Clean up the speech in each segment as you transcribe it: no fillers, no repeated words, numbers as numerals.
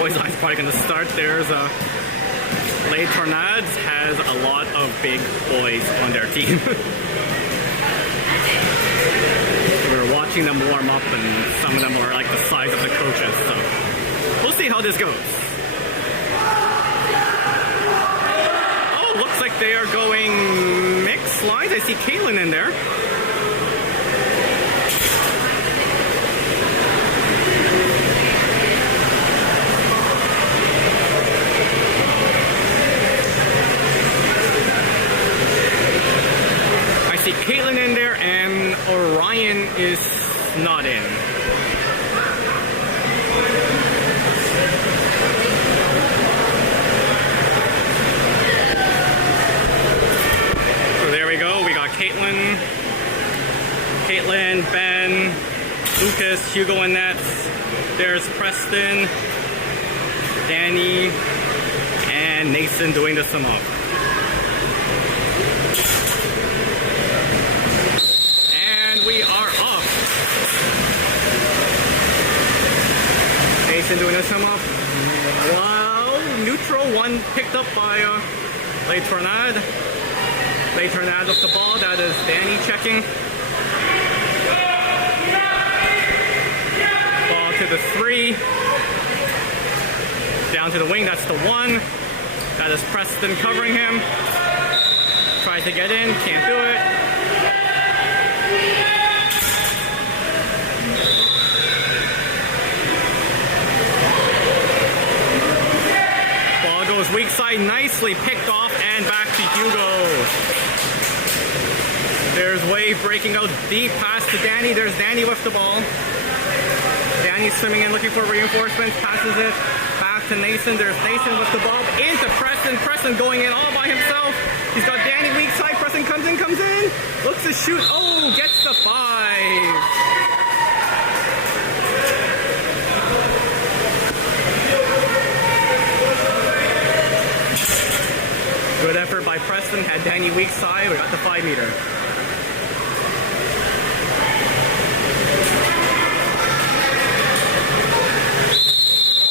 boys' eye's probably going to start. There's Late Tornades has a lot of big boys on their team. We're watching them warm up, and some of them are like the size of the coaches. So we'll see how this goes. Oh, looks like they are going mixed lines. I see Caitlin in there. Caitlin in there, and Orion is not in. So there we go. We got Caitlin, Ben, Lucas, Hugo in nets. There's Preston, Danny, and Nathan doing the sum up. We are off. Nathan doing a sum up. Wow, neutral one picked up by Late Tornade. Late Tornade off the ball. That is Danny checking. Ball to the 3. Down to the wing. That's the 1. That is Preston covering him. Tries to get in. Can't do it. Weak side nicely picked off and back to Hugo. There's Wave breaking out deep pass to Danny. There's Danny with the ball. Danny swimming in looking for reinforcements. Passes it back to Nathan. There's Nathan with the ball into Preston. Preston going in all by himself. He's got Danny weak side. Preston comes in. Looks to shoot. Oh, gets the 5. Good effort by Preston, had Danny weak side, we got the 5 meter.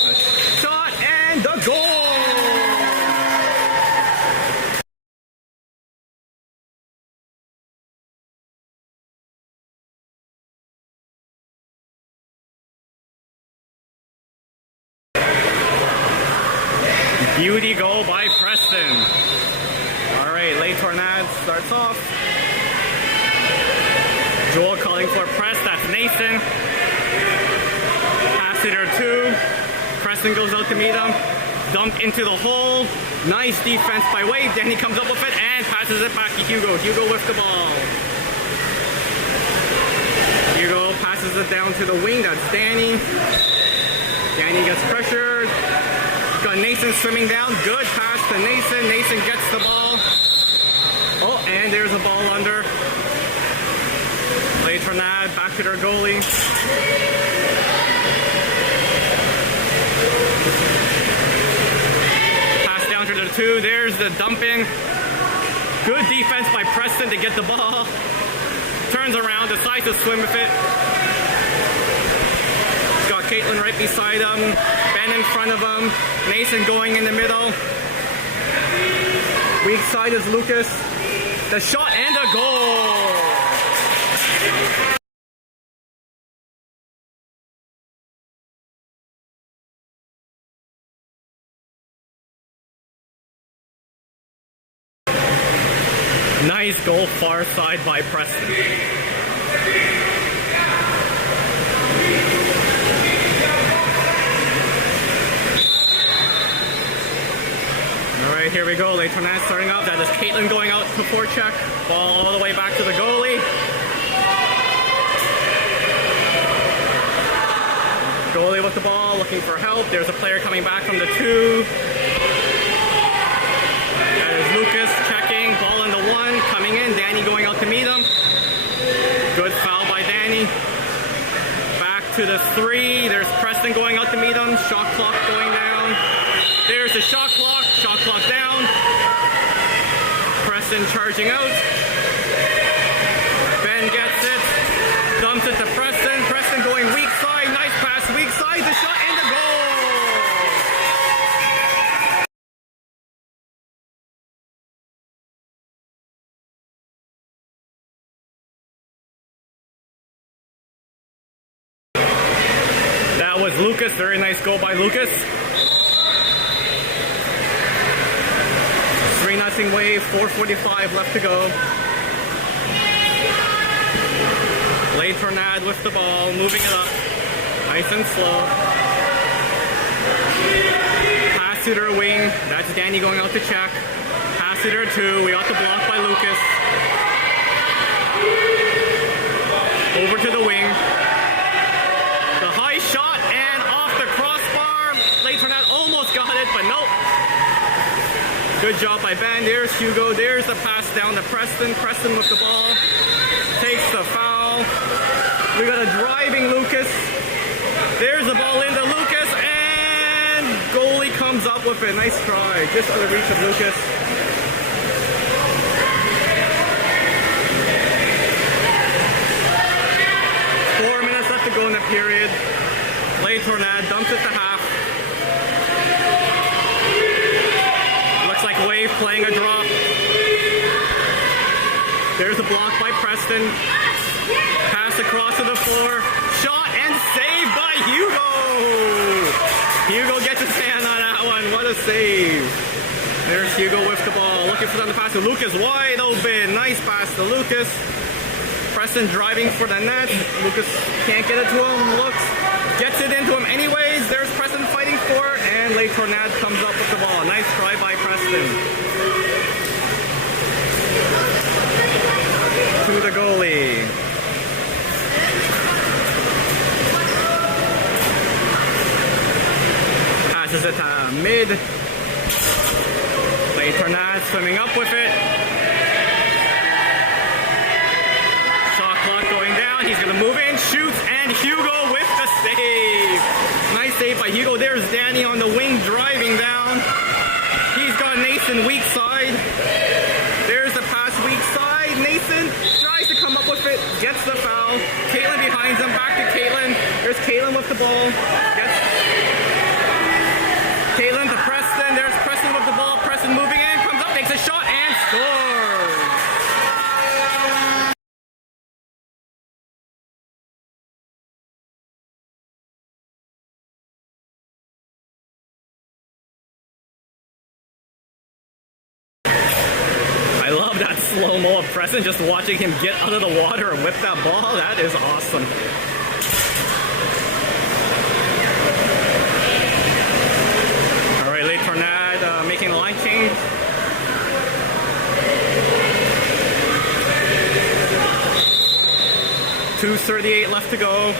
A shot and the goal! Beauty goal by Preston. Late Tornades starts off. Joel calling for press. That's Nathan. Pass it or 2. Preston goes out to meet him. Dump into the hole. Nice defense by Wade. Danny comes up with it and passes it back to Hugo. Hugo with the ball. Hugo passes it down to the wing. That's Danny. Danny gets pressured. Got Nathan swimming down. Good pass to Nathan. Nathan gets the ball. Oh, and there's a ball under. Late Tornade back to their goalie. Pass down to the 2. There's the dumping. Good defense by Preston to get the ball. Turns around, decides to swim with it. Got Caitlin right beside him. Ben in front of him. Nathan going in the middle. Weak side is Lucas. The shot and a goal! Nice goal far side by Preston. Alright, here we go. Late Tornades starting up. That is Caitlin going out to forecheck. Ball all the way back to the goalie. Goalie with the ball, looking for help. There's a player coming back from the 2. That is Lucas checking. Ball in the 1. Coming in. Danny going out to meet him. Good foul by Danny. Back to the 3. There's Preston going out to meet him. Shot clock going down. There's the shot clock. Shot clock down. Preston charging out. Ben gets it. Dumps it to Preston. Preston going weak side. Nice pass. Weak side. The shot and the goal. Very nice goal by Lucas. 3-0 Wave, 4:45 left to go. Late Tornades with the ball, moving it up. Nice and slow. Pass to their wing. That's Danny going out to check. Pass to their 2. We got the block by Lucas. Over to the wing. The high shot and off the crossbar. Late Tornades almost got it, but nope. Good job by Van. There's Hugo. There's the pass down to Preston. Preston with the ball. Takes the foul. We got a driving Lucas. There's the ball into Lucas, and goalie comes up with it. Nice try. Just out of reach of Lucas. To go in the period. Late Tornades dumps it to half. Looks like Wave playing a drop. There's a block by Preston. Pass across to the floor. Shot and saved by Hugo. Hugo gets his hand on that one. What a save. There's Hugo with the ball. Looking for them to pass to Lucas. Wide open. Nice pass to Lucas. Preston driving for the net. Lucas can't get it to him. Looks, gets it into him anyways. There's Preston fighting for it, and Late Tornades comes up with the ball. Nice try by Preston. To the goalie. Passes it to mid. Late Tornades swimming up with it. He's going to move in, shoots, and Hugo with the save. Nice save by Hugo. There's Danny on the wing driving down. He's got Nathan weak side. There's the pass weak side. Nathan tries to come up with it, gets the foul. Caitlin behind him, back to Caitlin. There's Caitlin with the ball. Gets Caitlin to Preston. There's Preston with the ball. Preston moving in, comes up, takes a shot, and scores. I love that slow-mo of Preston, just watching him get out of the water and whip that ball. That is awesome. All right, Late Tornades making the line change. .238 left to go.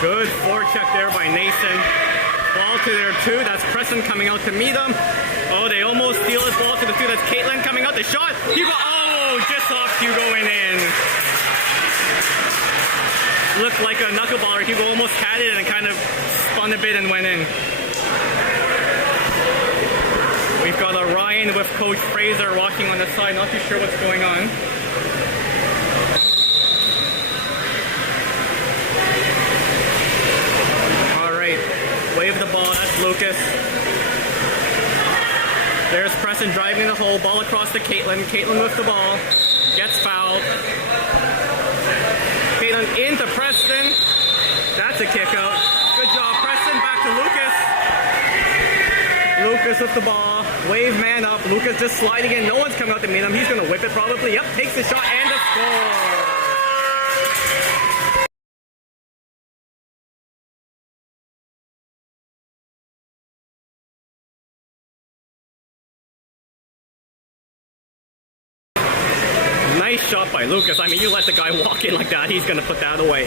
Good forecheck there by Nathan. Ball to their 2. That's Preston coming out to meet him. Oh, they almost steal his ball to the 2. That's Caitlin coming out. The shot. Hugo. Oh, just off Hugo went in. Looked like a knuckleballer. Hugo almost had it and kind of spun a bit and went in. We've got a Ryan with Coach Fraser walking on the side. Not too sure what's going on. Wave the ball, that's Lucas. There's Preston driving the hole, ball across to Caitlin. Caitlin with the ball, gets fouled. Caitlin into Preston. That's a kick out. Good job, Preston, back to Lucas. Lucas with the ball, Wave man up. Lucas just sliding in, no one's coming out to meet him. He's gonna whip it probably. Yep, takes the shot and a score. Nice shot by Lucas. I mean, you let the guy walk in like that, he's going to put that away.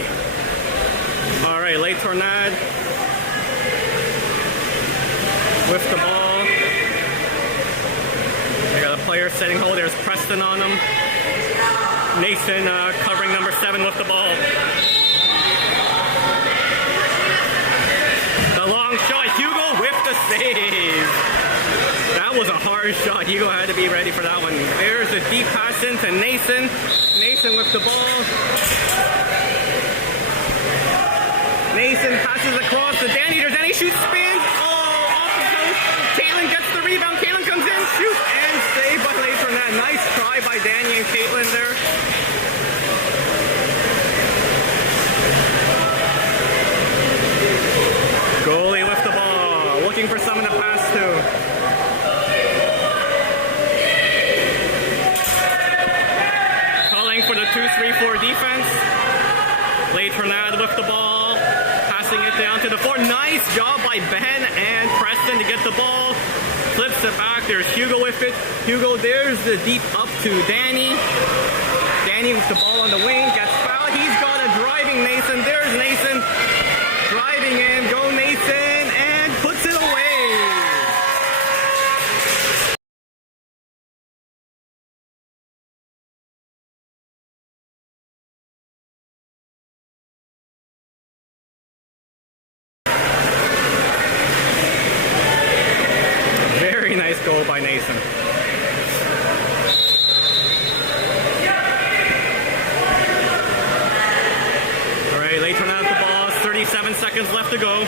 All right, Late Tornades with the ball. They got a player setting hold. There's Preston on him. Nathan covering number 7 with the ball. The long shot. Hugo with the save. That was a hard shot. Hugo had to be ready for that one. There's a deep pass into Nathan. Nathan with the ball. Nathan passes across to Danny. There's Danny, shoots, spins. Oh, off the post. Caitlin gets the rebound. Caitlin comes in, shoots, and saved by late Tornades. Nice try by Danny and Caitlin there. Goalie with the ball, looking for someone to pass to. Calling for the 2-3-4 defense. Late Tornades with the ball, passing it down to the floor. Nice job by Ben and Preston to get the ball. Flips it back. There's Hugo with it. Hugo, there's the deep up to Danny. Danny with the ball on the wing, gets fouled. He's got a driving Nathan. There's Nathan driving in. Go Nathan, and puts it away. Very nice goal by Nathan. All right, late turn out the ball. 37 seconds left to go.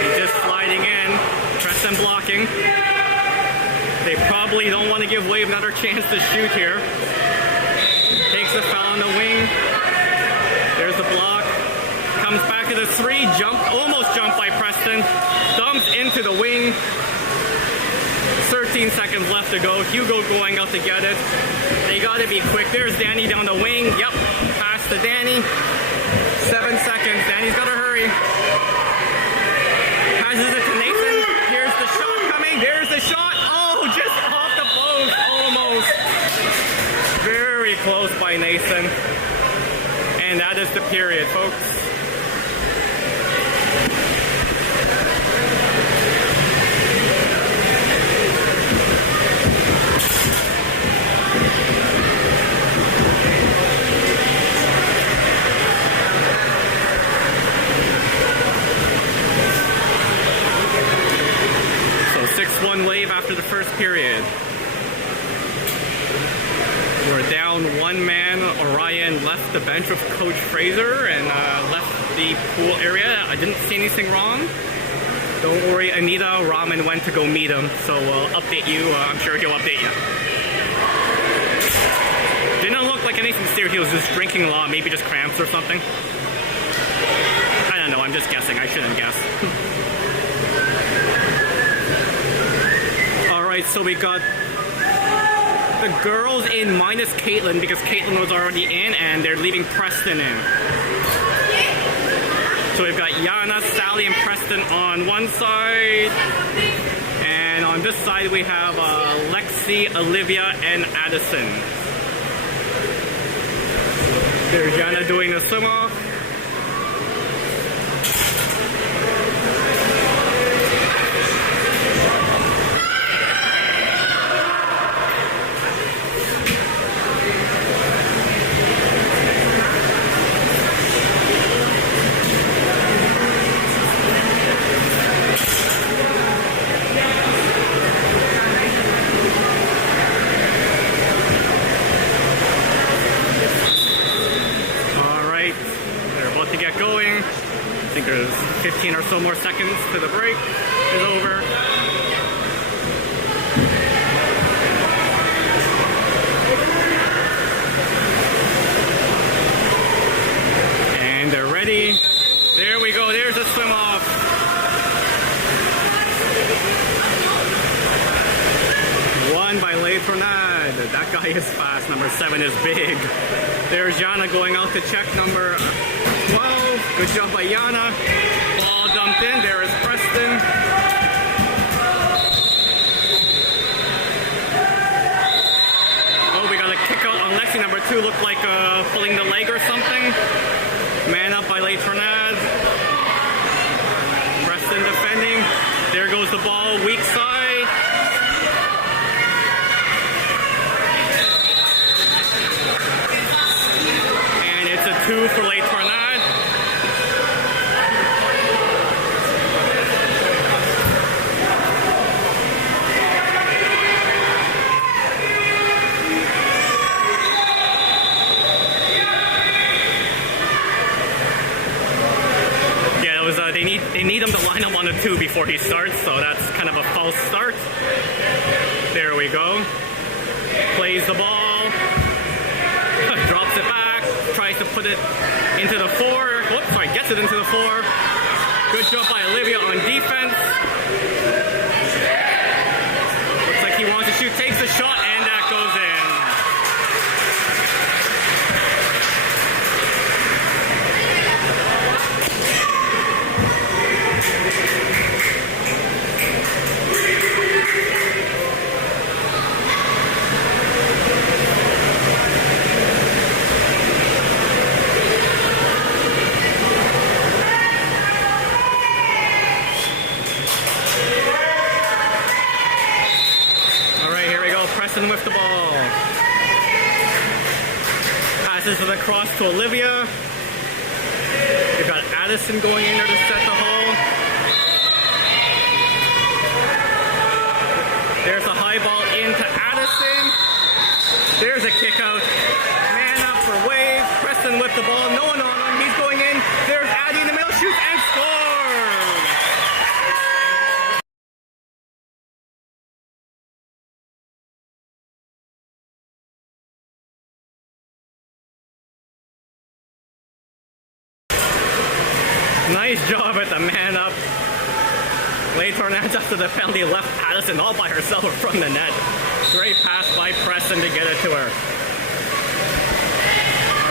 He's just sliding in. Preston blocking. They probably don't want to give Wave another chance to shoot here. Takes the foul on the wing. There's the block. Comes back to the three. Almost jumped by Preston. Dumps into the wing. 13 seconds left to go. Hugo going out to get it. They gotta be quick. There's Danny down the wing. Yep. Pass to Danny. 7 seconds. Danny's gotta hurry. Passes it to Nathan. Here's the shot coming. There's the shot. Oh, just off the post. Almost. Very close by Nathan. And that is the period, folks. So 6-1 Wave after the first period. We're down one man. Orion left the bench with Coach Fraser and left the pool area. I didn't see anything wrong. Don't worry, Anita Raman went to go meet him, so we'll update you. I'm sure he'll update you. Didn't look like anything serious. He was just drinking a lot, maybe just cramps or something. I don't know, I'm just guessing. I shouldn't guess. Alright, so we got the girls in minus Caitlin because Caitlin was already in and they're leaving Preston in. So we've got Yana, Sally, and Preston on one side. And on this side we have Lexi, Olivia, and Addison. There's Yana doing the swim off. Going. I think there's 15 or so more seconds to the break is over. And they're ready. There we go. There's a swim off. Won by late Tornades. That guy is fast. Number 7 is big. There's Yana going out to check number 12. Good job by Yana. Ball dumped in. There is Preston. Oh, we got a kick out on Lexi. Number 2 looked like pulling the leg or something. Man up by late Tornades. Preston defending. There goes the ball. Weak side. And it's a 2 for late Tornades. to line up on the 2 before he starts, so that's kind of a false start. There we go. Plays the ball. Drops it back. Tries to put it into the 4. Whoops, sorry, gets it into the 4. Good job by Olivia on defense. Looks like he wants to shoot. Takes the shot, and that goes in. With the ball. Passes it across to Olivia. We've got Addison going in there to set the hole. There's a high ball into Addison. There's a kick out. Man up for Wave. Preston with the ball. No one on him. He's going in. There's Addie in the middle. Shoots and scores. Nice job at the man up. Late Tornades after the penalty left Addison all by herself from the net. Great pass by Preston to get it to her.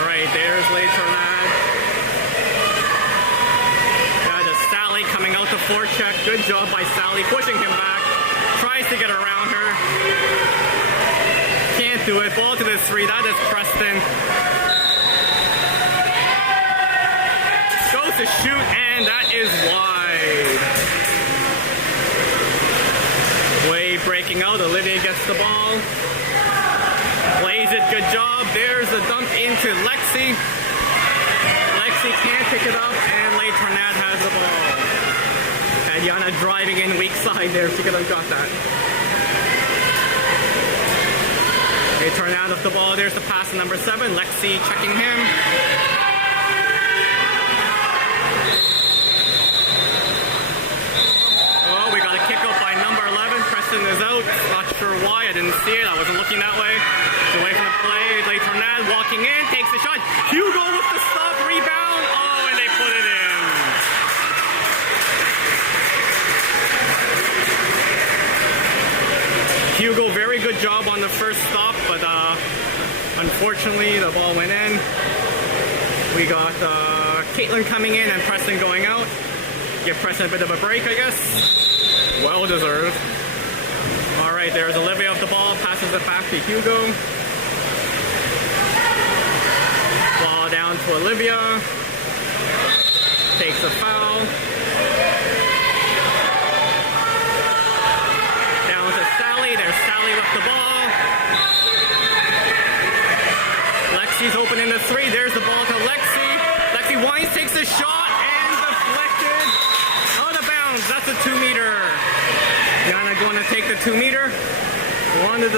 Alright, there's Late Tornades. Got a Sally coming out the forecheck. Good job by Sally pushing him back. Tries to get around her. Can't do it. Ball to the 3. That is Preston. To shoot, and that is wide. Wave breaking out. Olivia gets the ball. Plays it. Good job. There's the dump into Lexi. Lexi can't pick it up, and Late Tornades has the ball. And Yana driving in weak side there. She could have got that. Late Tornades with the ball. There's the pass to number 7. Lexi checking him. Is out. Not sure why. I didn't see it. I wasn't looking that way. Away from the play. Late Tornades walking in. Takes the shot. Hugo with the stop. Rebound. Oh, and they put it in. Hugo, very good job on the first stop, but unfortunately the ball went in. We got Caitlin coming in and Preston going out. Give Preston a bit of a break, I guess. Well deserved. Alright, there's Olivia with the ball, passes it back to Hugo. Ball down to Olivia. Takes a foul. Down to Sally, there's Sally with the ball. Lexi's open in the 3, there's the ball to Lexi. Lexi Wines takes a shot and deflected. Out of bounds, that's a 2-meter. Yana going to take the 2-meter. Yana's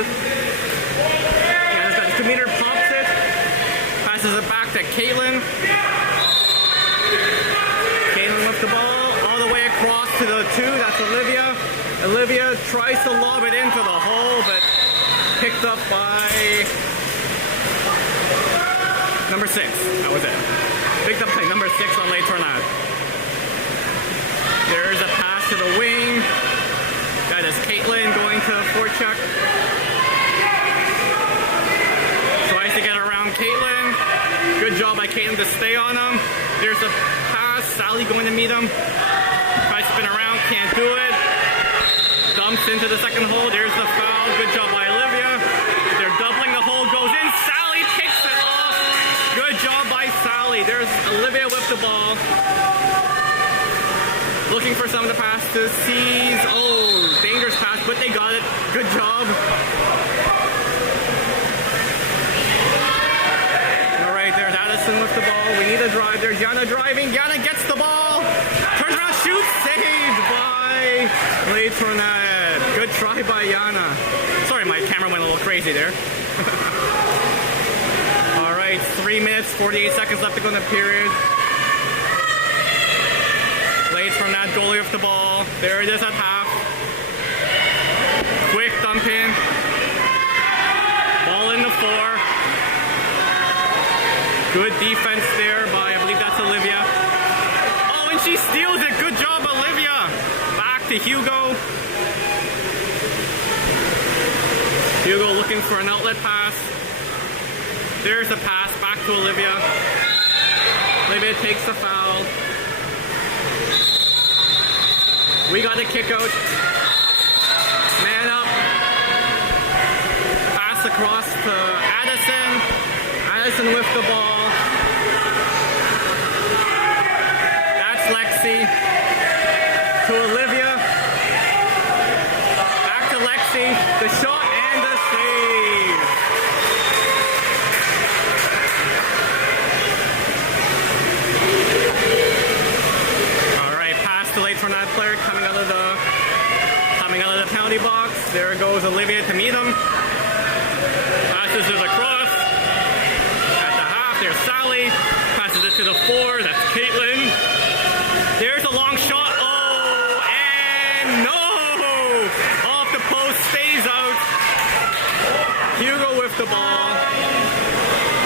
got the 2-meter, pops it. Passes it back to Caitlin. Caitlin with the ball all the way across to the 2. That's Olivia. Olivia tries to lob it into the hole, but picked up by number 6. That was it. Picked up by number 6 on Late Tornades. There's a pass to the wing. That is Caitlin going to the forecheck. Tries to get around Caitlin. Good job by Caitlin to stay on him. There's a pass. Sally going to meet him. Tries to spin around. Can't do it. Dumps into the second hole. There's the foul. Good job by Olivia. They're doubling the hole. Goes in. Sally picks it off. Good job by Sally. There's Olivia with the ball. Looking for someone to pass to C's. Oh, dangerous pass, but they got it. Good job. All right, there's Addison with the ball. We need a drive. There's Yana driving. Yana gets the ball. Turns around, shoots. Saved by Late Tornades. Good try by Yana. Sorry, my camera went a little crazy there. All right, 3 minutes, 48 seconds left to go in the period. Late Tornades goalie with the ball. There it is at half. Quick dump in. Ball in the 4. Good defense there by, I believe that's Olivia. Oh, and she steals it. Good job, Olivia. Back to Hugo. Hugo looking for an outlet pass. There's a pass back to Olivia. Olivia takes the foul. We got a kick out. Man up. Pass across to Addison. Addison with the ball. That's Lexi. To Olivia. Back to Lexi. The shot and the save. Alright, pass to late Tornades player coming out of the penalty box. There goes Olivia to meet him. Passes it across. At the half, there's Sally. Passes it to the 4. That's Caitlin. There's a long shot. Oh, and no! Off the post, stays out. Hugo with the ball.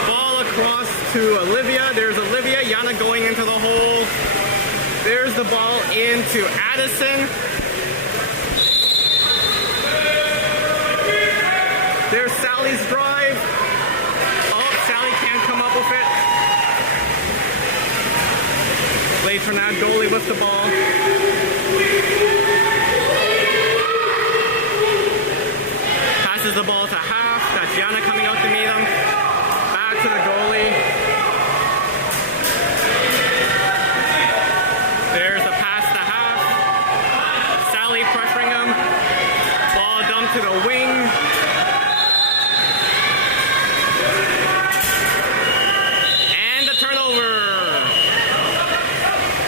Ball across to Olivia. There's Olivia. Yana going into the hole. There's the ball into Addison. There's Sally's drive. Oh, Sally can't come up with it. Late Tornades goalie with the ball. Passes the ball to half. That's Yana coming out to meet him. Back to the goalie. There's a pass to half. Sally pressuring him. Ball dumped to the wing.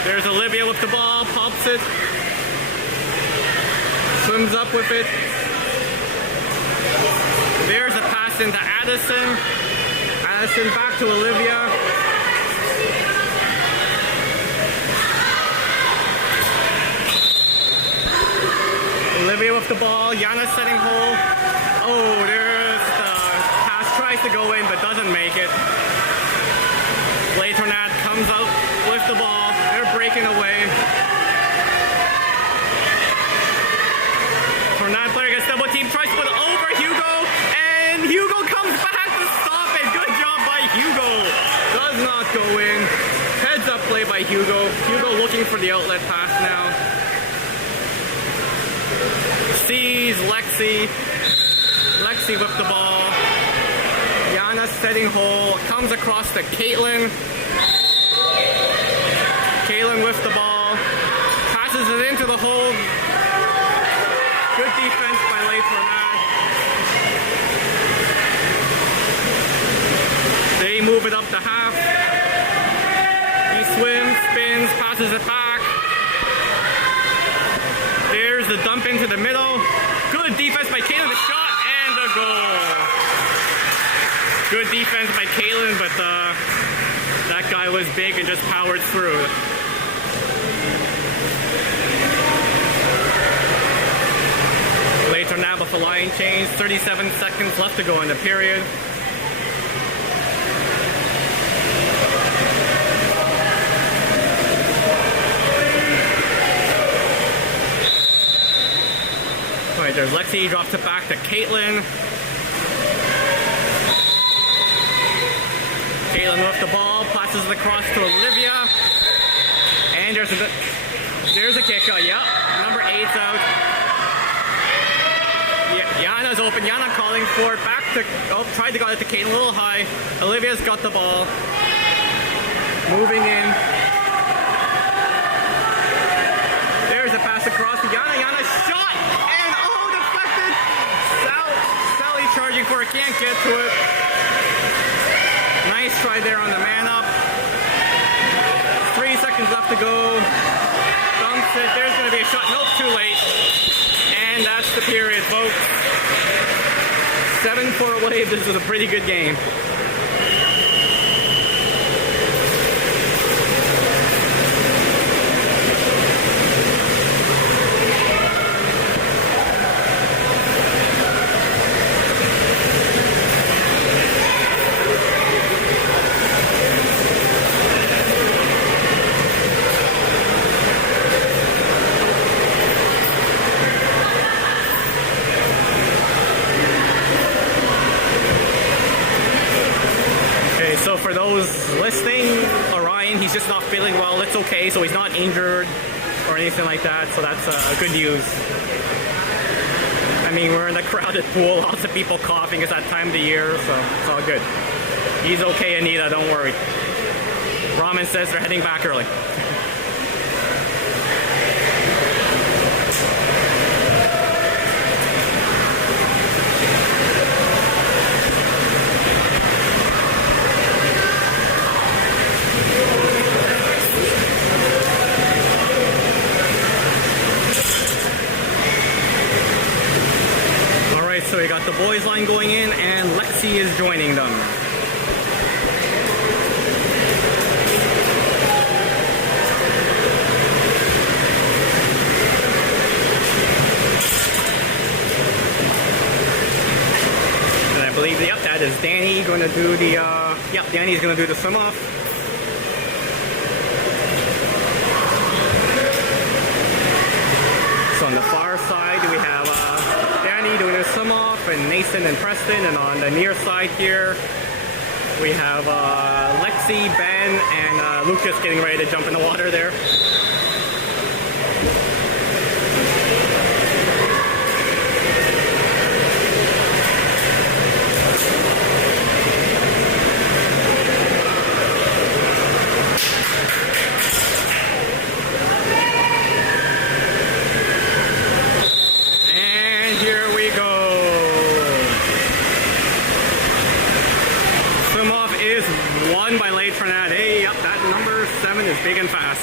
There's Olivia with the ball, pops it, swims up with it. There's a pass into Addison. Addison back to Olivia. Olivia with the ball, Yana setting hole. Oh, there's the pass, tries to go in but doesn't make it. Late Tornades comes out with the ball. They're breaking away. Tornades player gets double team, tries to put it over Hugo, and Hugo comes back to stop it. Good job by Hugo. Does not go in. Heads up play by Hugo. Hugo looking for the outlet pass now. Sees Lexi. Lexi with the ball. Yana setting hole. Comes across to Caitlin. Caitlin with the ball, passes it into the hole. Good defense by late Tornades. They move it up to half. He swims, spins, passes it back. There's the dump into the middle. Good defense by Caitlin, the shot and the goal. Good defense by Caitlin, but that guy was big and just powered through. Later now with the line change, 37 seconds left to go in the period. Alright, there's Lexi, drops it back to Caitlin. Caitlin with the ball, passes it across to Olivia. And there's a kick out, yep. Number 8's out. Yana's open, Yana calling for it, back to, tried to get it to Caitlin, a little high. Olivia's got the ball. Moving in. There's a pass across to Yana, Yana shot! And deflected! Sally charging for it, can't get to it. Nice try there on the man up. 3 seconds left to go. Dumps it. There's going to be a shot. Nope, too late. And that's the period, folks. 7-4 away. This was a pretty good game. listing Orion. He's just not feeling well. It's okay, so he's not injured or anything like that. So that's good news. I mean, we're in a crowded pool, lots of people coughing. It's that time of the year, so it's all good. He's okay, Anita, don't worry. Ramen says they're heading back early. So we got the boys line going in and Lexi is joining them. And I believe, yep, that is Danny going to do the, yep, Danny's going to do the swim off. So on the far side we have doing a swim off, and Nathan and Preston, and on the near side here we have Lexi, Ben, and Lucas getting ready to jump in the water there. By late Tornades. Hey, yep, that number 7 is big and fast.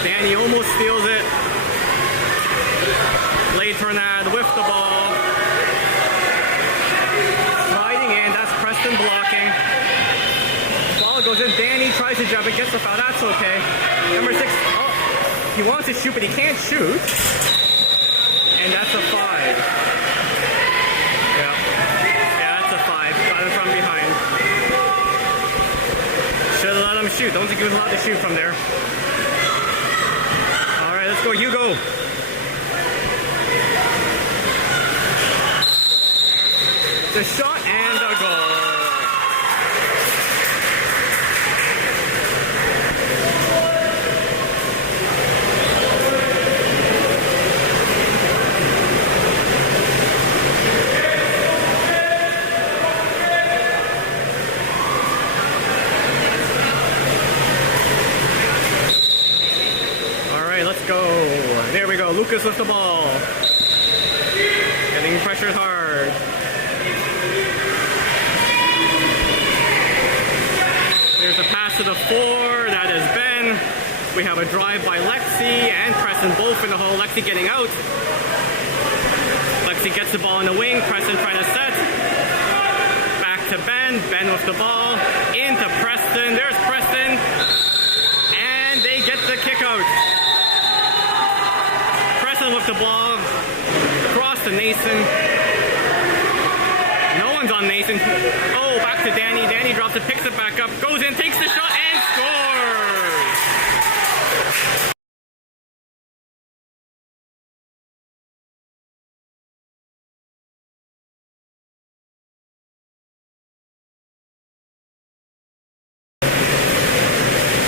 Danny almost steals it. Late Tornades with the ball. Sliding in, that's Preston blocking. Ball goes in, Danny tries to jump it, gets the foul, that's okay. Number 6, oh, he wants to shoot, but he can't shoot. And that's a 5. Yeah, that's a 5. Got it from behind. Should have let him shoot. Don't think he was allowed to shoot from there. All right, let's go, Hugo. The shot and a goal. There we go, Lucas with the ball. Getting pressured hard. There's a pass to the 4, that is Ben. We have a drive by Lexi and Preston both in the hole. Lexi getting out. Lexi gets the ball in the wing, Preston trying to set. Back to Ben, Ben with the ball. Into Preston, there's Preston. And they get the kick out. With the ball across to Nathan. No one's on Nathan. Oh, back to Danny. Danny drops it, picks it back up, goes in, takes the shot, and scores!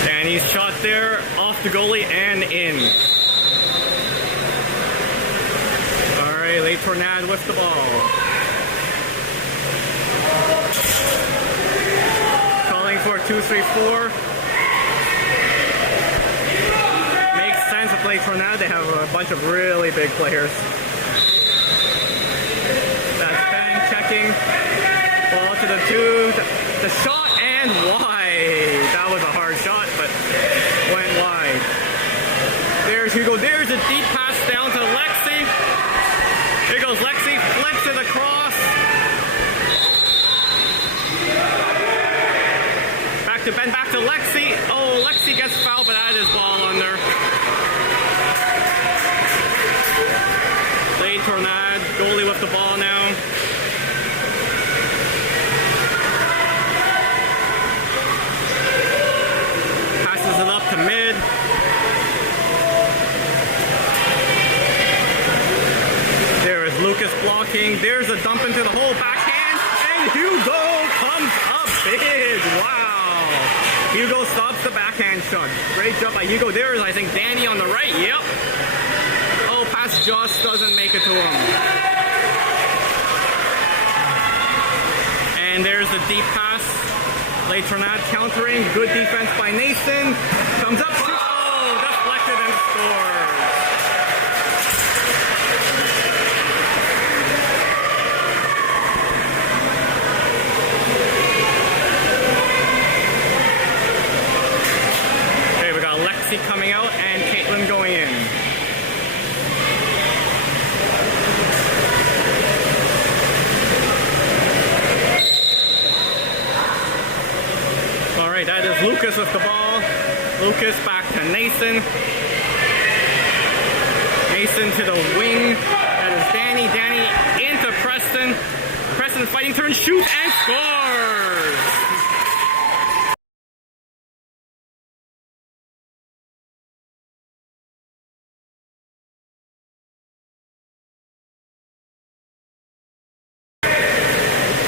Danny's shot there, off the goalie and in. Late Tornades with the ball. Calling for 2-3-4. Makes sense with late Tornades. They have a bunch of really big players. That's Ben checking. Ball to the 2. The shot and wide. That was a hard shot, but went wide. There's Hugo. There's a deep pass down to Lexi. Here goes Lexi, flips it across. Back to Ben, back to Lexi. Oh, Lexi gets fouled, but that is ball under. Late Tornades, goalie with the ball now. Passes it up to mid. Lucas blocking. There's a dump into the hole. Backhand. And Hugo comes up big. Wow. Hugo stops the backhand shot. Great job by Hugo. There is, I think, Danny on the right. Yep. Oh, pass just doesn't make it to him. And there's the deep pass. Les Tornades countering. Good defense by Nathan. Comes up. Oh, deflected and scores. Okay, we got Lexi coming out and Caitlin going in. Alright, that is Lucas with the ball. Lucas back to Nathan. Nathan to the wing. That is Danny. Danny into Preston. Preston fighting turn, shoots and scores!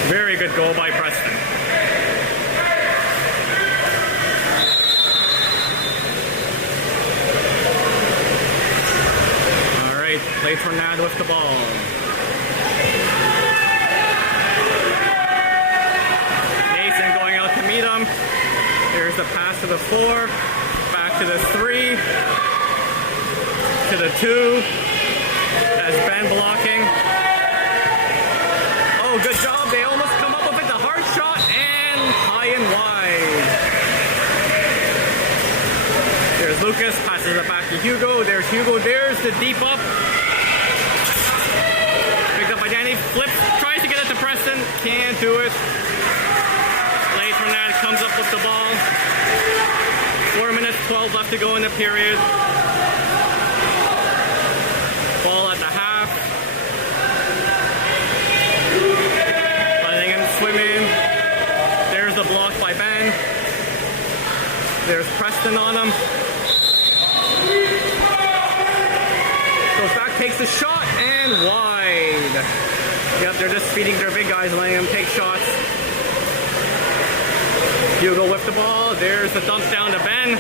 Very good goal by Preston. Les Tornades with the ball. Nathan going out to meet him. There's the pass to the 4. Back to the 3. To the 2. That's Ben blocking. Oh, good job. They almost come up with it. The hard shot and high and wide. There's Lucas. Passes it back to Hugo. There's Hugo. There's the deep up. Danny flips, tries to get it to Preston, can't do it. Les Tornades comes up with the ball. 4 minutes, 12 left to go in the period. Ball at the half. Letting him swim in. There's the block by Ben. There's Preston on him. Goes back, takes the shot, and wide. Yep, they're just feeding their big guys, letting them take shots. Hugo with the ball. There's the dump down to Ben.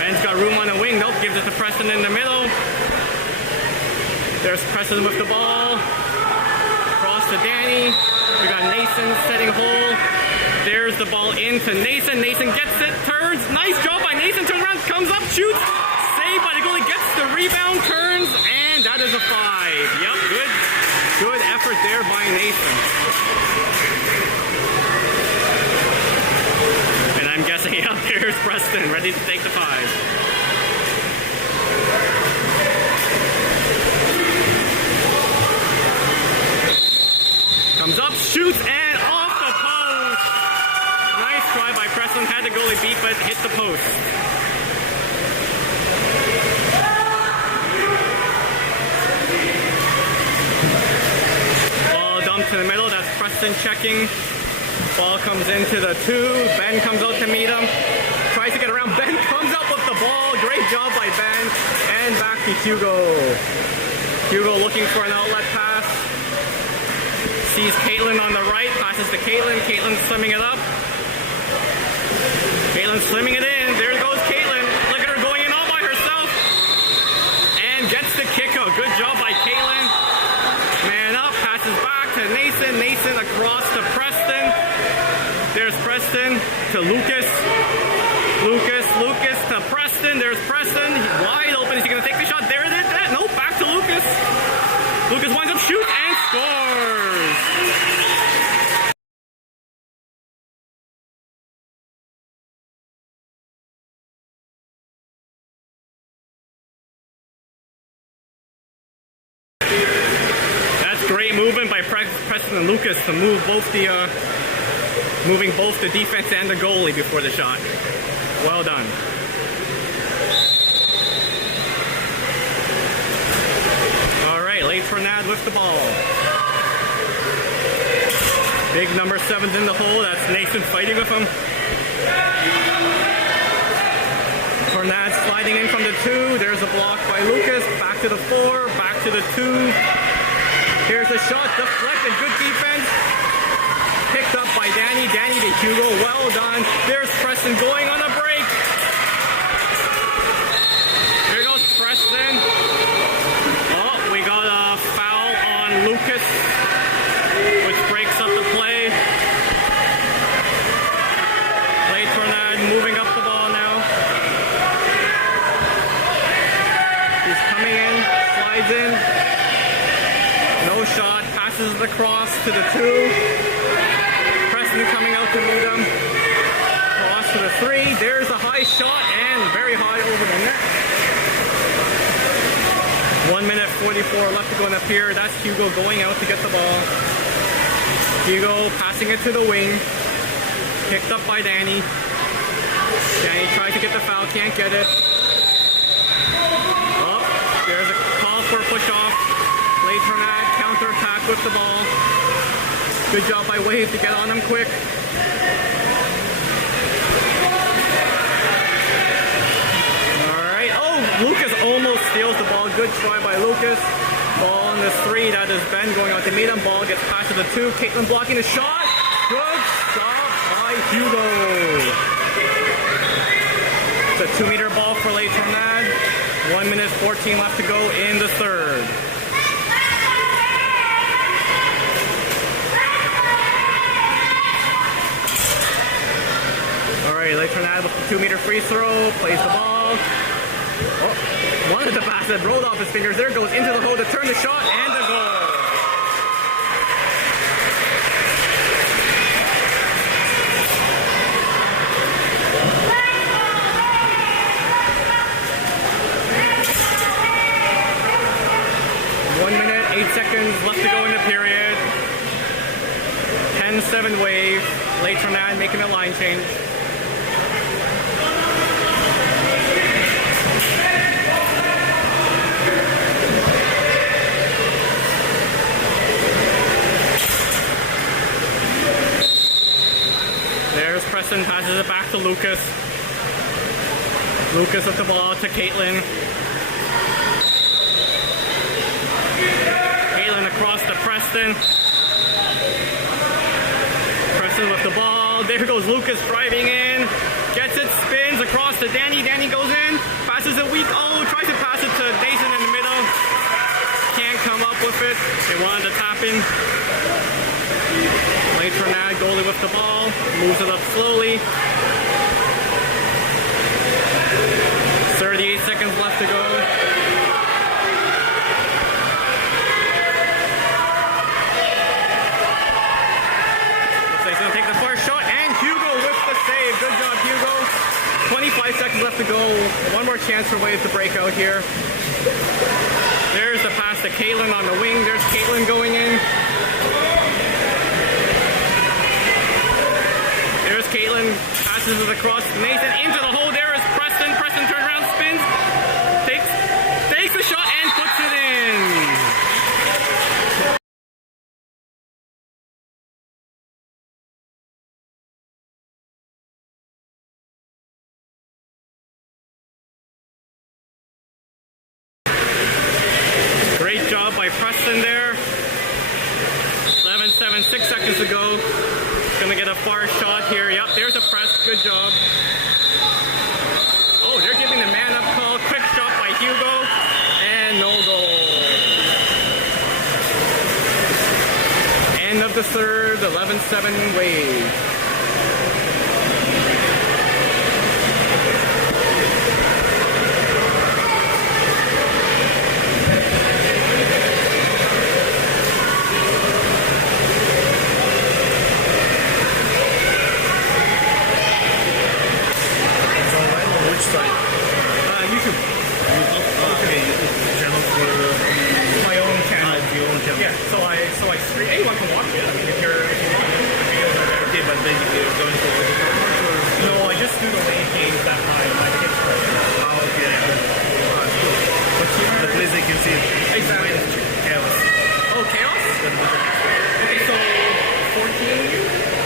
Ben's got room on the wing. Nope, gives it to Preston in the middle. There's Preston with the ball. Cross to Danny. We got Nathan setting hole. There's the ball into Nathan. Nathan gets it, turns. Nice job by Nathan. Turns around, comes up, shoots. Saved by the goalie, gets the rebound, turns, and that is a 5. Yep, good effort there by Nathan. And I'm guessing, yep, there's Preston, ready to take the 5. Comes up, shoots, and off the post. Nice try by Preston, had the goalie beat, but hit the post. To the middle, that's Preston checking. Ball comes into the 2. Ben comes out to meet him. Tries to get around. Ben comes up with the ball. Great job by Ben. And back to Hugo. Hugo looking for an outlet pass. Sees Caitlin on the right. Passes to Caitlin. Caitlin slimming it up. Caitlin slimming it in. There goes Caitlin. Look at her going in all by herself. And gets the kick out. Good job by Caitlin. Man up. Passes back to Nathan. Nathan across to Preston. There's Preston to Lucas. Lucas to Preston. There's Preston. Wide open. Is he going to take the shot? There it is. Nope. Back to Lucas. Lucas winds up, shoots, and scores. Great movement by Preston and Lucas to move moving both the defense and the goalie before the shot. Well done. All right, Les Tornades with the ball. Big number 7's in the hole. That's Nathan fighting with him. Tornades sliding in from the 2. There's a block by Lucas. Back to the 4. Back to the 2. Here's the shot, deflected, good defense. picked up by Danny. Danny to Hugo. Well done. There's Preston going on a break. Here goes Preston. Oh, we got a foul on Lucas, which breaks up the play. Tornades moving up the ball now. He's coming in, slides in. No shot, passes it across to the 2. Preston coming out to meet him. Cross to the 3. There's a high shot and very high over the net. 1 minute 44 left to go in the period. That's Hugo going out to get the ball. Hugo passing it to the wing. Picked up by Danny. Danny tries to get the foul, can't get it. Oh, there's a call for a push-off. Late Tornades counter-attack with the ball. Good job by Wave to get on him quick. Alright, oh, Lucas almost steals the ball. Good try by Lucas. Ball on the 3, that is Ben going out to meet him. Ball gets passed to the 2. Caitlin blocking the shot. Good shot by Hugo. It's a 2-meter ball for late Tornades. 1 minute 14 left to go in the third. Alright, late Tornades with the 2-meter free throw. Plays the ball. Oh, wanted to pass it, rolled off his fingers. There goes into the hole to turn the shot and the goal. Seconds left to go in the period. 10-7 Wave. Late Tornades making a line change. There's Preston, passes it back to Lucas. Lucas with the ball to Caitlin. Across to Preston. Preston with the ball. There goes Lucas driving in. Gets it, spins across to Danny. Danny goes in. Passes it weak. Oh, tries to pass it to Nathan in the middle. Can't come up with it. They wanted to tap in. Late Tornades, goalie with the ball. Moves it up slowly. 38 seconds left to go. Good job, Hugo. 25 seconds left to go. One more chance for Wave to break out here. There's the pass to Caitlin on the wing. There's Caitlin going in. There's Caitlin. Passes it across to Nathan. Into the hole. There is Preston. Preston turns around, spins. Takes the shot and puts it in. Great job by Preston there. 11-7, 6 seconds to go. Gonna get a far shot here. Yep, there's a press. Good job. Oh, they're giving the man up call. Quick shot by Hugo. And no goal. End of the third. 11-7 Wave. YouTube. Okay, channel for My own channel. your own channel. Yeah, so I stream. Anyone can watch it. I mean, if you're videos are there. Okay, but basically you're going for the tournament or? No, I just do the lane games that my kids play. Oh, okay. Cool. What's your The place they can see it. Exactly. Chaos. Oh, Chaos? Okay, so 14?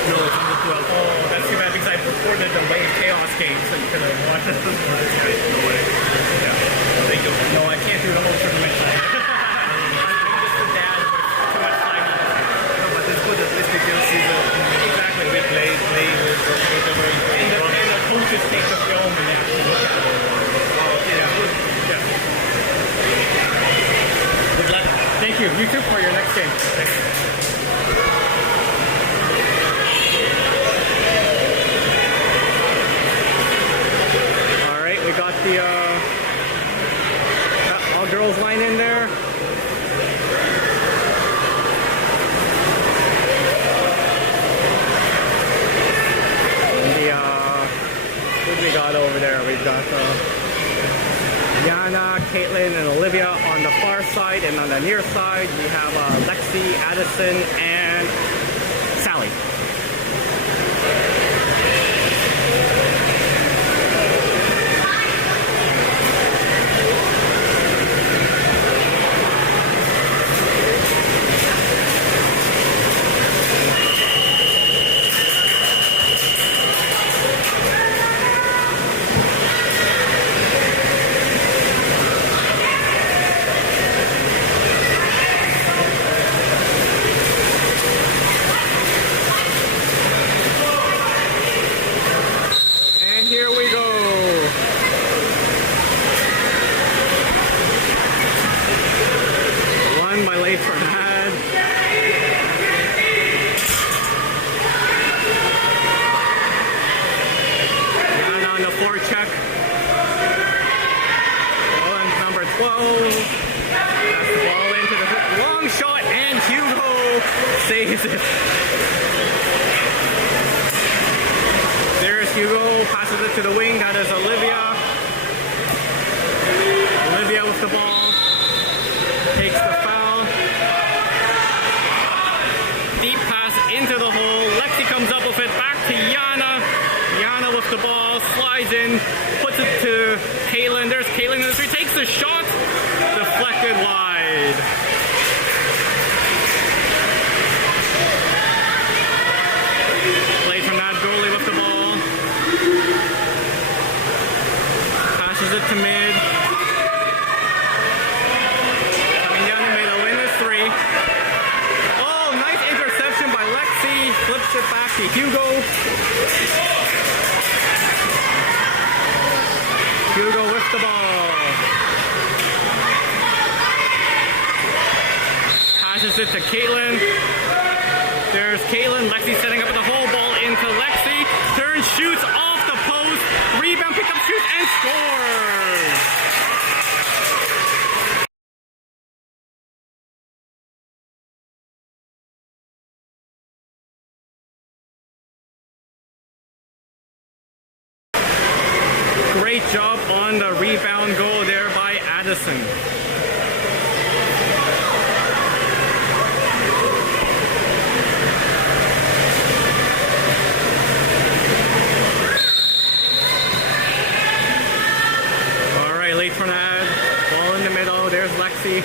No, it's under 12. Oh, that's too bad because I recorded the late Chaos game so you could have watched it. That's great. No way. Yeah. Thank you. No, I can't do the whole tournament thing. I'm just a dad with too much time. No, but it's good at least you can see the you. You too for your next game. All right, we got the all girls line in there. What do we got over there? We've got Yana, Caitlin, and Olivia on the far side, and on the near side we have Lexi, Addison, and Sally. Here we go. One by late Tornades. Down on the forecheck. Ball in number 12. That's the ball into the long shot, and Hugo saves it. There's Hugo, passes it to the wing. That is Olivia. Olivia with the ball. Takes the foul. Deep pass into the hole. Lexi comes up with it. Back to Yana. Yana with the ball. Slides in. Puts it to Caitlin. There's Caitlin in the three. Takes the shot. Deflected wide. Plays from that goalie with the ball. Passes it to mid. Coming down the middle in the three. Oh, nice interception by Lexi. Flips it back to Hugo. Hugo with the ball. Passes it to Caitlin. There's Caitlin. Lexi setting up the whole ball into Lexi. Turns, shoots off the post. Rebound, pick up, shoots, and scores. Great job on the rebound goal there by Addison. Late Tornades, ball in the middle, there's Lexi.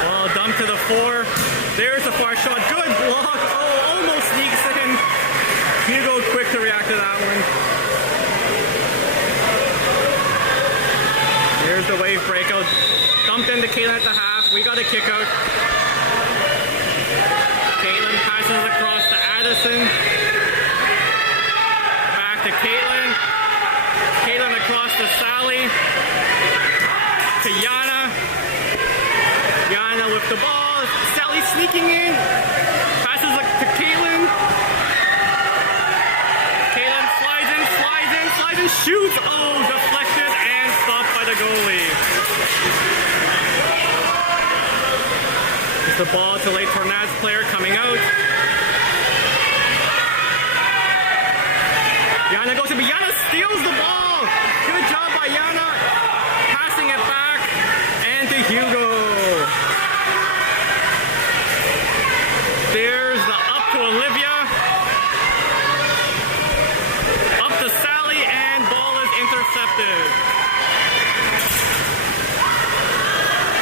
Ball dumped to the four, there's the far shot, good block, oh, almost sneaks in. Hugo quick to react to that one. Here's the wave breakout, dumped into Caitlin at the half, we got a kick out. Caitlin passes across to Addison. To Caitlin. Caitlin across to Sally. To Yana. Yana with the ball. Sally sneaking in. Passes to Caitlin. Caitlin slides in, shoots. Oh, deflected and stopped by the goalie. It's the ball to late Tornades player coming out. Yana goes to me. Yana steals the ball. Good job by Yana. Passing it back. And to Hugo. There's the up to Olivia. Up to Sally. And ball is intercepted.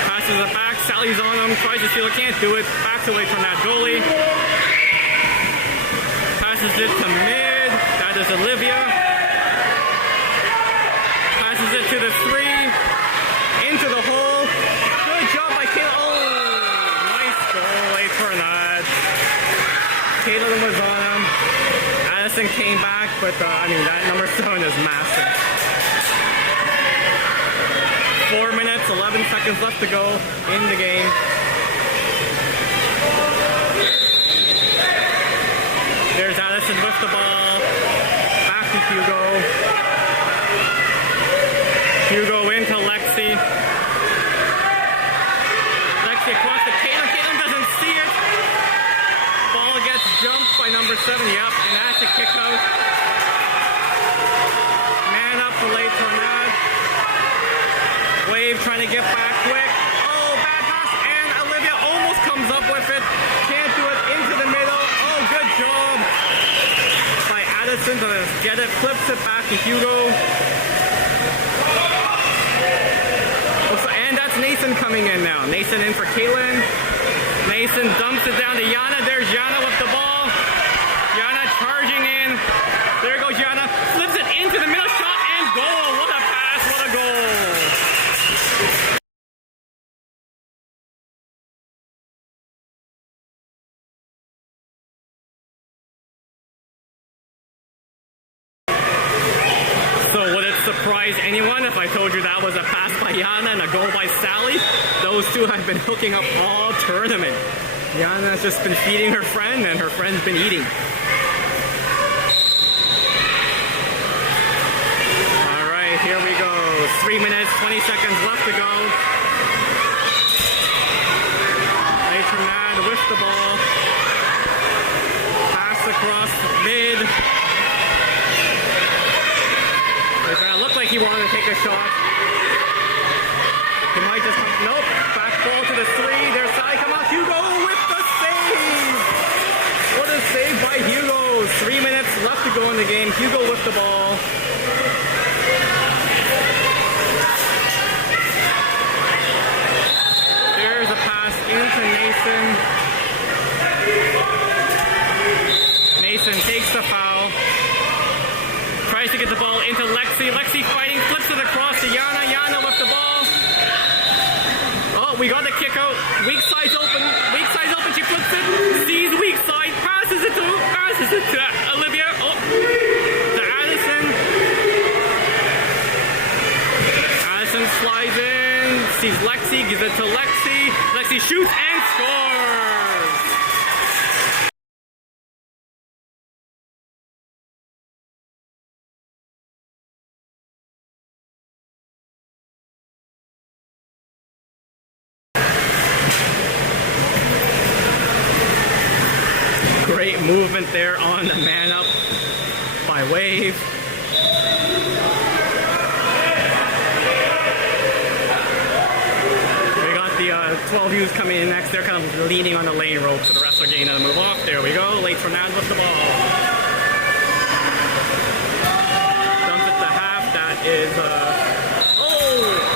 Passes it back. Sally's on him. Tries to steal it. Can't do it. Back to late from that goalie. Passes it to mid. That is Olivia. Passes it to the three. Into the hole. Good job by Caitlin. Oh, nice goal, late Tornades. Caitlin was on him. Addison came back, but that number 7 is massive. 4 minutes, 11 seconds left to go in the game. There's Addison with the ball. Back to Hugo. Hugo into Lexi. Lexi across to Caitlin. Caitlin doesn't see it. Ball gets jumped by number 7. Yep, and that's a kick out. Man up for late Tornades. Wave trying to get back quick. Oh, bad pass. And Olivia almost comes up with it. Can't do it into the middle. Oh, good job by Addison to get it. Flips it back to Hugo. And that's Nathan coming in now. Nathan in for Caitlin. Nathan dumps it down to Yana. There's Yana with the ball. Yana charging in. There goes Yana. Flips it into the middle. Shot and goal. What a pass. What a goal. So would it surprise anyone if I told you that was a pass by Yana and a goal by Sally? Those two have been hooking up all tournament. Yana's just been feeding her friend and her friend's been eating. Alright, here we go. 3 minutes, 20 seconds left to go. Tornades with the ball. Pass across mid. It looked like he wanted to take a shot. He might just, nope. Back ball to the 3. There's Sally. Come on, Hugo with the save. What a save by Hugo. 3 minutes left to go in the game. Hugo with the ball. There's a pass into Nathan. Nathan takes the foul. Tries to get the ball into Lexi. Lexi fighting, flips it across to Yana. Yana with the ball. Oh, we got the kick out. Weak side's open. Weak side's open. She flips it. Sees weak side. Passes it to Olivia. Oh, to Addison. Addison slides in. Sees Lexi. Gives it to Lexi. Lexi shoots and scores. Great movement there on the man up by Wave. We got the 12 U's coming in next. They're kind of leaning on the lane rope, so the rest are getting to move off. There we go. Late Tornades with the ball. Dumps it to half. That is,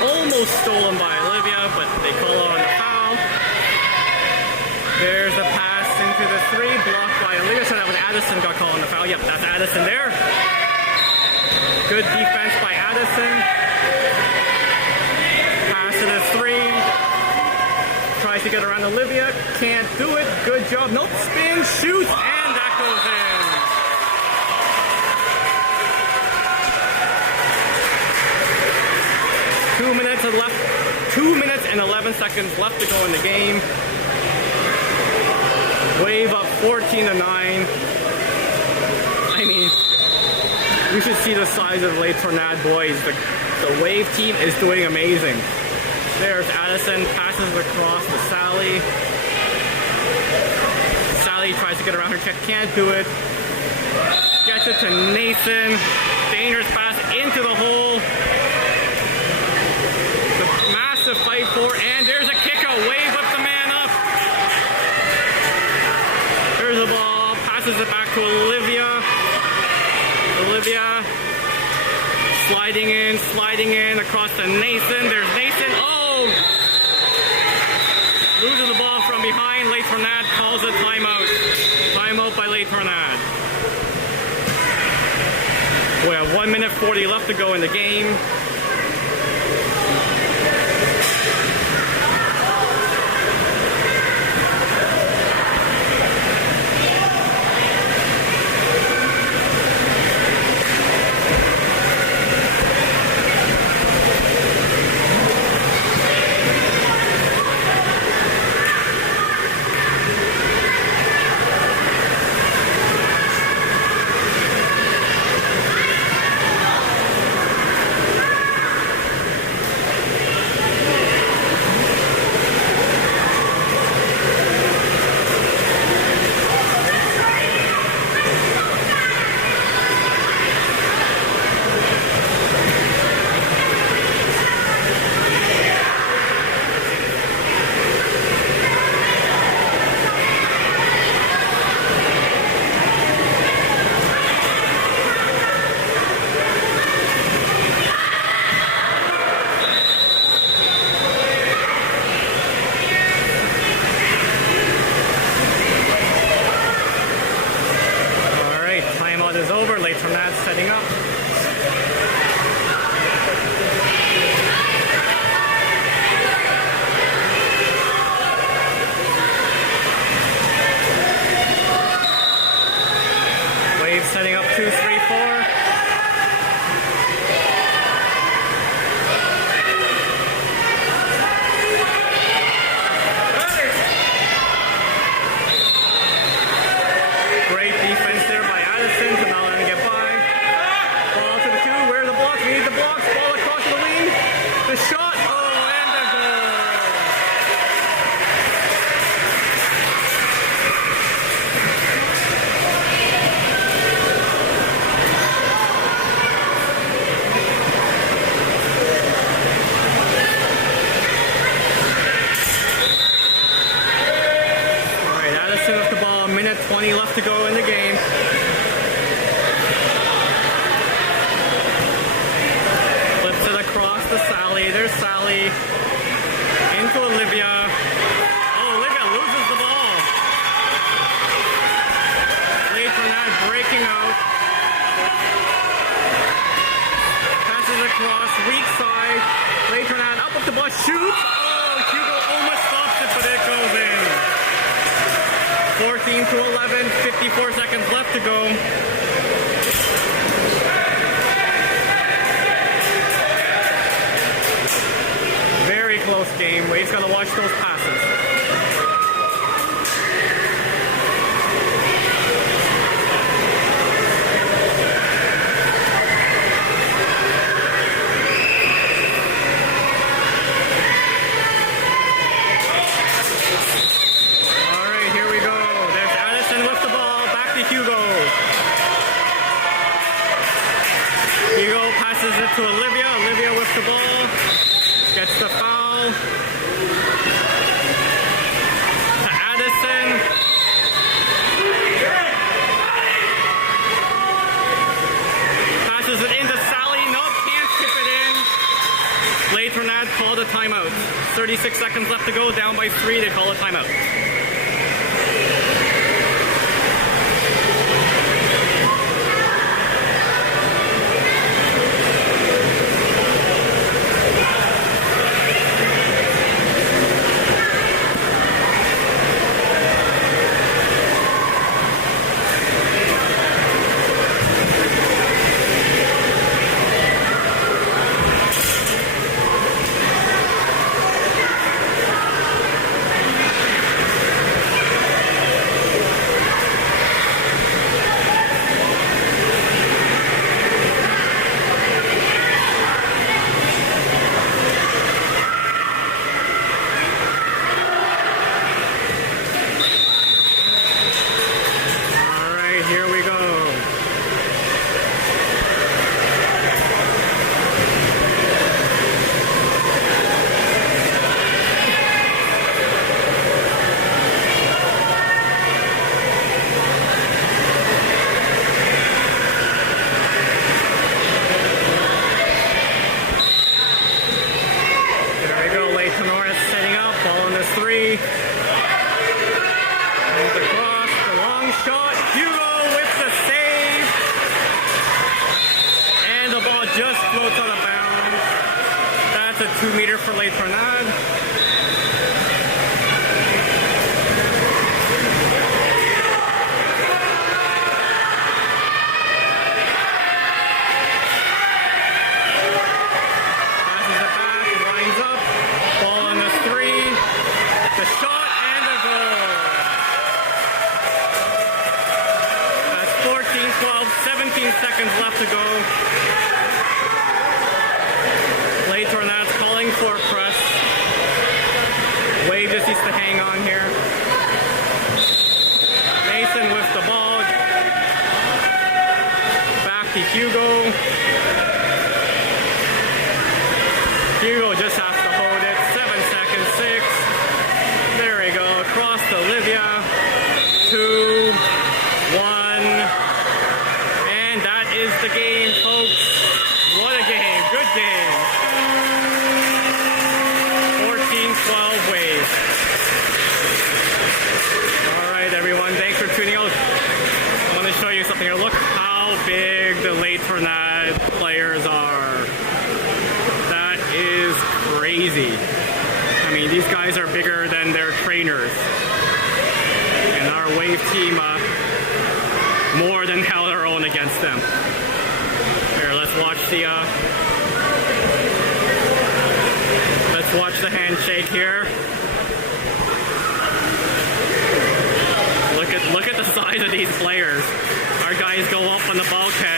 almost stolen by Olivia, but they call on the foul. There's a pass into the 3, blocked by Olivia. So that was Addison got called on the foul. Yep, that's Addison there. Good defense by Addison. Pass to the 3. Tries to get around Olivia. Can't do it. Good job. Nope. Spin, shoots, and that goes in. Left. 2 minutes and 11 seconds left to go in the game. Wave up 14-9. I mean, you should see the size of late Tornades boys. The Wave team is doing amazing. There's Addison, passes across to Sally. Sally tries to get around her check, can't do it. Gets it to Nathan. Dangerous pass into the hole. The massive fight for, and there's a kick out. Wave up the man up. There's the ball. Passes it back to Olivia. Olivia sliding in across to Nathan. There's Nathan. Oh! Loses the ball from behind. Late Tornades calls a timeout. Timeout by late Tornades. We have 1 minute 40 left to go in the game. there's Sally. Into Olivia. Oh, Olivia loses the ball. Les Tornades breaking out. Passes across, weak side. Les Tornades up with the ball, shoots. Oh, Hugo almost stops it, but it goes in. 14 to 11, 54 seconds left to go. Very close game. Wave's got to watch those passes. All right, here we go. There's Addison with the ball. Back to Hugo. Hugo passes it to Olivia. Olivia with the ball. Gets the foul. To Addison. Passes it into Sally. Nope, can't tip it in. Les Tornades called a timeout. 36 seconds left to go. Down by 3. They call a timeout. Here we go. There we go. Les Tornades setting up. Ball on the 3. Comes across. The long shot. Hugo with the save. And the ball just floats out of bounds. That's a 2-meter for Les Tornades. Passes it back, lines up. Ball on the 3. The shot and the goal. That's 14, 12, 17 seconds left to go. Les Tornades calling for a press. Wade just needs to hang on here. Mason with the ball. Back to Hugo. Hugo just has to hold it. 7 seconds, 6. There we go. Across to Olivia. 2, 1. And that is the game, folks. What a game. Good game. 14-12 Wave. All right, everyone. Thanks for tuning out. I want to show you something here. Look how big the Les Tornades players are. That is crazy. I mean, these guys are bigger than their trainers. And our Wave team more than held their own against them. Here, let's watch the handshake here. Look at the size of these players. Our guys go up on the ball catch.